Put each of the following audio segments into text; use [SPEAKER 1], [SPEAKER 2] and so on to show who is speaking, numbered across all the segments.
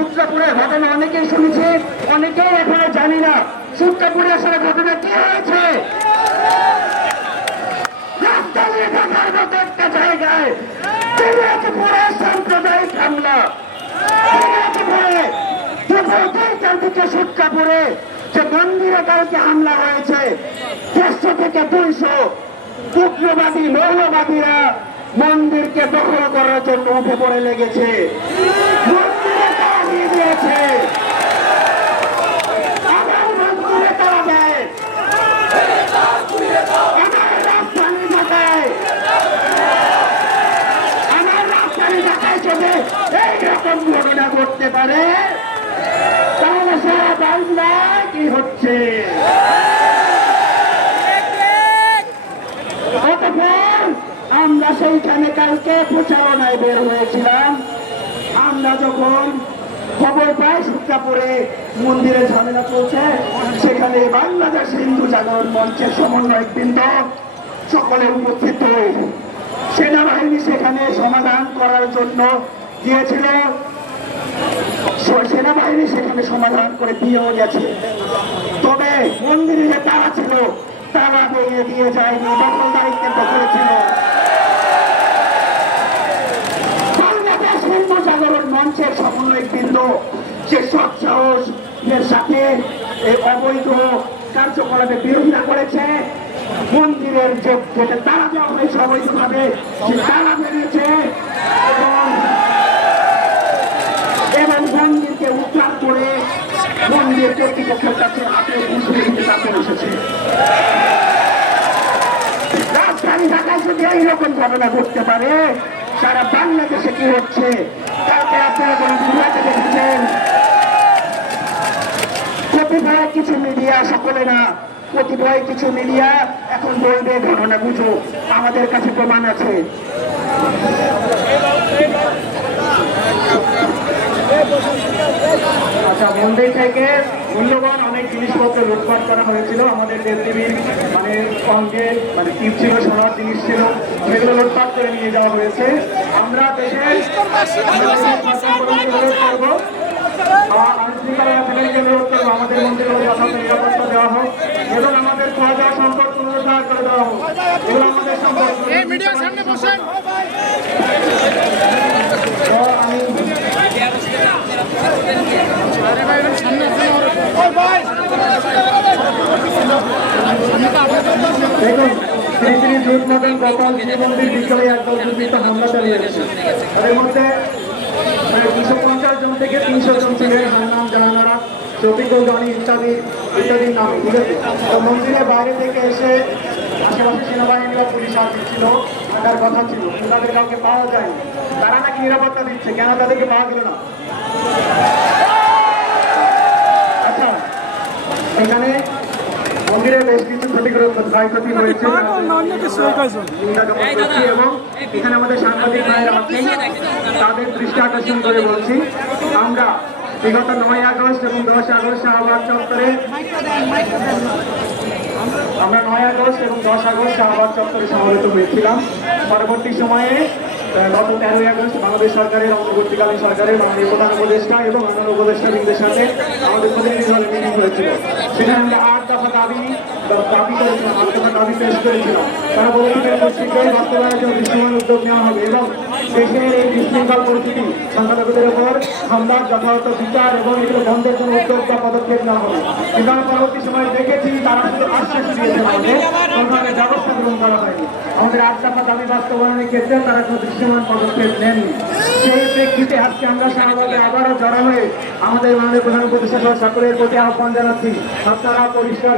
[SPEAKER 1] সূত্রপুরের ঘটনা অনেকেই শুনেছি, অনেকেই এখানে জানি না। সূত্রপুরে আসলে ঘটনা কি হয়েছে? একটা জায়গায় দিনাজপুরে সাম্প্রদায়িক হামলা। দিনাজপুরে মন্দিরে কালকে হামলা হয়েছে, দেড়শো থেকে দুইশো উগ্রবাদী, মৌলবাদীরা মন্দিরকে দখল করার জন্য উঠে পড়ে লেগেছে মন্দিরে তারা দিয়ে দিয়েছে আবার মন্দিরে তারা দেয় আমার রাজধানী ঢাকায় আমার রাজধানী ঢাকায় যদি এইরকম ঘটনা ঘটতে পারে? তাহলে সারা বাংলায় কি হচ্ছে? আমরা সেইখানে কালকে প্রচারণায় বের হয়েছিলাম। আমরা যখন খবর পাই সূত্রাপুরে মন্দিরে ঝামেলা চলছে, সেখানে বাংলাদেশ হিন্দু জাগরণ মঞ্চের সমন্বয়ক বৃন্দ সকলে উপস্থিত হয়ে সেনাবাহিনী সেখানে সমাধান করার জন্য গিয়েছিল সেনাবাহিনী সেখানে সমাধান করে দিয়েও গেছে। তবে মন্দিরে যে তারা ছিল, তারা ভেঙে দিয়ে যায়নি দখলদারিত্বের দখলে ছিল সমন্বয়ক বৃন্দ, যে সৎ সাহসের সাথে অবৈধ কার্যকলাপে বিরোধিতা করেছে মন্দিরের যে যেটা তারা দেওয়া হয়েছে অবৈধভাবে সে তারা বেরিয়েছে এবং এবং মন্দিরকে উদ্ধার করে মন্দির কর্তৃপক্ষের কাছে হাতে দিতে তাতে এসেছে। রাজধানী এইরকম ঘটনা ঘটতে পারে, সারা বাংলাদেশে কি হচ্ছে? কালকে আপনারা কোন কিছু মিডিয়া সকলে না কতিপয় কিছু মিডিয়া এখন বলবে ঘটনা বুঝো আমাদের কাছে প্রমাণ আছে।
[SPEAKER 2] আচ্ছা মন্দির থেকে মূল্যবান অনেক জিনিসপত্র লুটপাট করা হয়েছিল। আমাদের দেবদেবীর মানে অঙ্গে মানে টিপ ছিল সোনার জিনিস ছিল সেগুলো লুটপাট করে নিয়ে যাওয়া হয়েছে। আমরা দেশের অনুরোধ করব আমাদের মন্দিরগুলো যথাযথ নিরাপত্তা দেওয়া এবং আমাদের খাওয়া দাওয়া সম্পদ পুনরুদ্ধার করে দেওয়া হোক এগুলো আমাদের
[SPEAKER 3] মিডিয়ার সামনে বসেন।
[SPEAKER 2] দেখুন শ্রী শ্রী জুট মডেল গোপাল শিব মন্দির বিকেলে একদল দুর্বৃত্ত হামলা চালিয়ে গেছে তাদের মধ্যে দুশো পঞ্চাশ জন থেকে তিনশো জন হান্নাম শফিকুল গানি ইত্যাদি ইত্যাদির নাম তো মন্দিরের বাইরে থেকে এসে আশেপাশে সেনাবাহিনী বা পুলিশ আর ছিল থাকার কথা ছিল তাদের কাউকে পাওয়া যায়নি। তারা নাকি নিরাপত্তা দিচ্ছে কেন তাদেরকে পাওয়া গেল না? আচ্ছা এখানে মন্দিরে বেশ কিছু ক্ষতিগ্রস্ত ক্ষয়ক্ষতি হয়েছে। এবং এখানে আমাদের সাংবাদিক ভাইয়েরা আছেন তাদের দৃষ্টি আকর্ষণ করে বলছি আমরা বিগত নয় আগস্ট এবং দশ আগস্ট শাহবাগ চত্বরে। আমরা নয় আগস্ট এবং দশ আগস্ট শাহবাগ চত্বরে সমবেত হয়েছিলাম। পরবর্তী সময়ে গত তেরোই আগস্ট বাংলাদেশ সরকারের অন্তর্বর্তীকালীন সরকারের মাননীয় প্রধান উপদেষ্টা এবং অন্যান্য উপদেষ্টাবৃন্দের সাথে আমাদের প্রতিনিধি দলের মিটিং হয়েছিল। সেখানে আমরা আমাদের আট দফা দাবি বাস্তবায়নের ক্ষেত্রে তারা কোনো দৃশ্যমান পদক্ষেপ নেননি। সেই প্রেক্ষিতে আজকে আমরা শাহবাগে আবারও জড়া হয়ে আমাদের মাননীয় প্রধান সকলের প্রতি আহ্বান জানাচ্ছি। আপনারা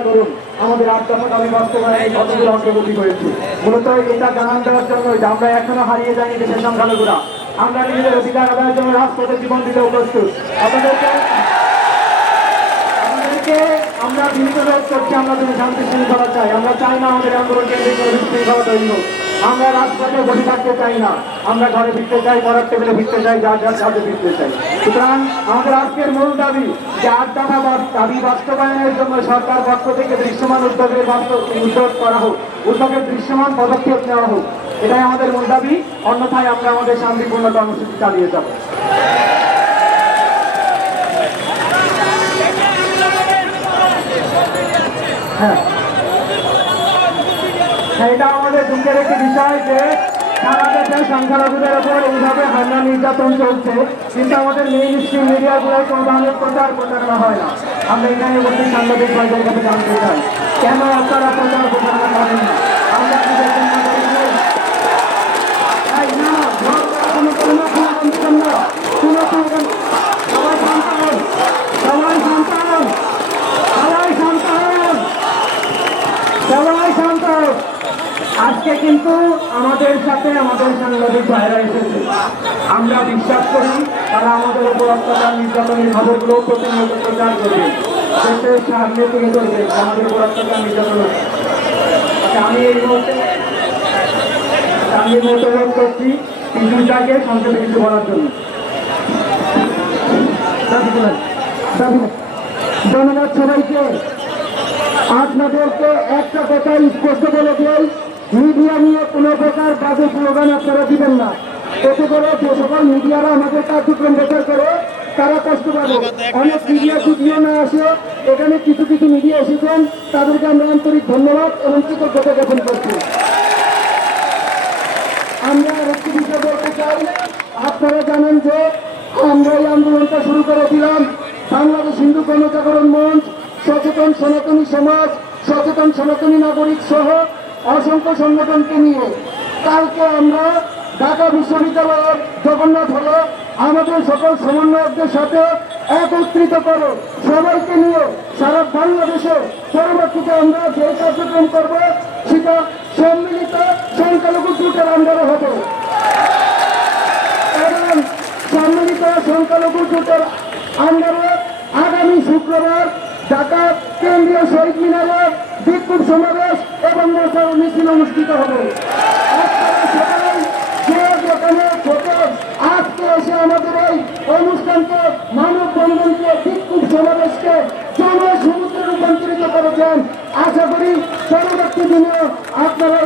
[SPEAKER 2] করুন, আমাদের আট আমি দাবি বাস্তবায়নে কতগুলো অগ্রগতি করেছি মূলত এটা জানান দেওয়ার জন্য যে আমরা এখনও হারিয়ে যাইনি দেশের সংখ্যালঘুরা। আমরা নিজেদের অধিকার আদায়ের জন্য রাজপথে জীবন দিতেও প্রস্তুত আপনাদেরকে আমাদেরকে আমরা বিভিন্ন রোধ করছি, আমরা যদি শান্তি শৃঙ্খলা চাই। আমরা চাই না আমাদের আন্দোলন কেন্দ্রিক করে বিশৃঙ্খলা তৈরি হোক। আমরা রাজপথে বসে থাকতে চাই না। আমরা ঘরে ফিরতে চাই পরের টেবিলে ফিরতে চাই, যার যার সাথে ফিরতে চাই। সুতরাং আমাদের আজকের মূল দাবি, যে আড্ডাবাদ দাবি বাস্তবায়নের জন্য সরকার পক্ষ থেকে দৃশ্যমান উদ্যোগের উদ্যোগ করা হোক, উদ্যোগের দৃশ্যমান পদক্ষেপ নেওয়া হোক, এটাই আমাদের মূল দাবি। অন্যথায় আমরা আমাদের শান্তিপূর্ণ কর্মসূচি চালিয়ে যাব।
[SPEAKER 4] হ্যাঁ, হ্যাঁ এটা আমাদের দুঃখের একটি বিষয় যে সারা দেশে সংখ্যালঘুদের ওপর এইভাবে হামলা নির্যাতন চলছে, কিন্তু আমাদের মেইন স্ট্রিম মিডিয়াগুলোয় কোনো ধরনের প্রচার প্রচারণা হয় না। আমরা এখানে বলছি সাংবাদিক ভাইদের কাছে জানতে চাই, কেন আপনারা প্রচার প্রচারণা করেন না? আজকে কিন্তু আমাদের সাথে আমাদের সাংবাদিক ভাইরা এসেছে। আমরা বিশ্বাস করি তারা আমাদের উপর অত্যাচার নির্যাতনের খবরগুলো প্রতিনিয়ত প্রচার করবে। দেশের সামনে তুলে ধরবে আমাদের উপর অত্যাচার নির্যাতন আচ্ছা, আমি এই মুহূর্তে আমি এই মুহূর্তে অনুরোধ করছি পিজুটাকে সংক্ষেপে কিছু বলার জন্য। ধন্যবাদ সবাইকে। আপনাদেরকে একটা কথা স্পষ্ট বলে দেই। মিডিয়া নিয়ে কোনো প্রকার বাজে স্লোগান আপনারা দিবেন না। এতে করে যে সকল মিডিয়ারা আমাদের কার্যক্রম প্রচার করে তারা কষ্ট পাবে। অনেক মিডিয়া ভিডিও না আসে এখানে কিছু কিছু মিডিয়া এসেছেন তাদেরকে আমরা আন্তরিক ধন্যবাদ এবং কৃতজ্ঞতা জ্ঞাপন করছি। আমরা আরেকটি বিষয় বলতে চাই আপনারা জানেন যে আমরা এই আন্দোলনটা শুরু করেছিলাম বাংলাদেশ হিন্দু গণজাগরণ মঞ্চ সচেতন সনাতনী সমাজ সচেতন সনাতনী নাগরিক সহ অসংখ্য সংগঠনকে নিয়ে কালকে আমরা ঢাকা বিশ্ববিদ্যালয়ের জগন্নাথ হলে আমাদের সকল সমন্বয়কদের সাথে একত্রিত করে সবাইকে নিয়ে সারা বাংলাদেশে পরবর্তীতে আমরা যে কার্যক্রম করব, সেটা সম্মিলিত সংখ্যালঘু জোটের আন্ডারে হবে। এবং সম্মিলিত সংখ্যালঘু জোটের আন্ডারে আগামী শুক্রবার ঢাকা কেন্দ্রীয় শহীদ মিনারে বিক্ষোভ সমাবেশ এবং মোটর মিছিল অনুষ্ঠিত হবে। আজকে এসে আমাদের এই অনুষ্ঠানকে, মানব বন্ধনকে রূপান্তরিত করেছেন। আশা করি পরবর্তী দিনে আপনারা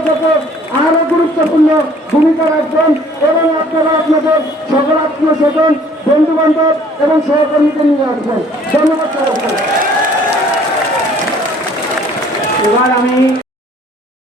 [SPEAKER 4] গুরুত্বপূর্ণ ভূমিকা রাখবেন এবং আপনারা আপনাদের সকল আত্মীয় এবং সহকর্মীদের নিয়ে আসবেন। ধন্যবাদ এবার আমি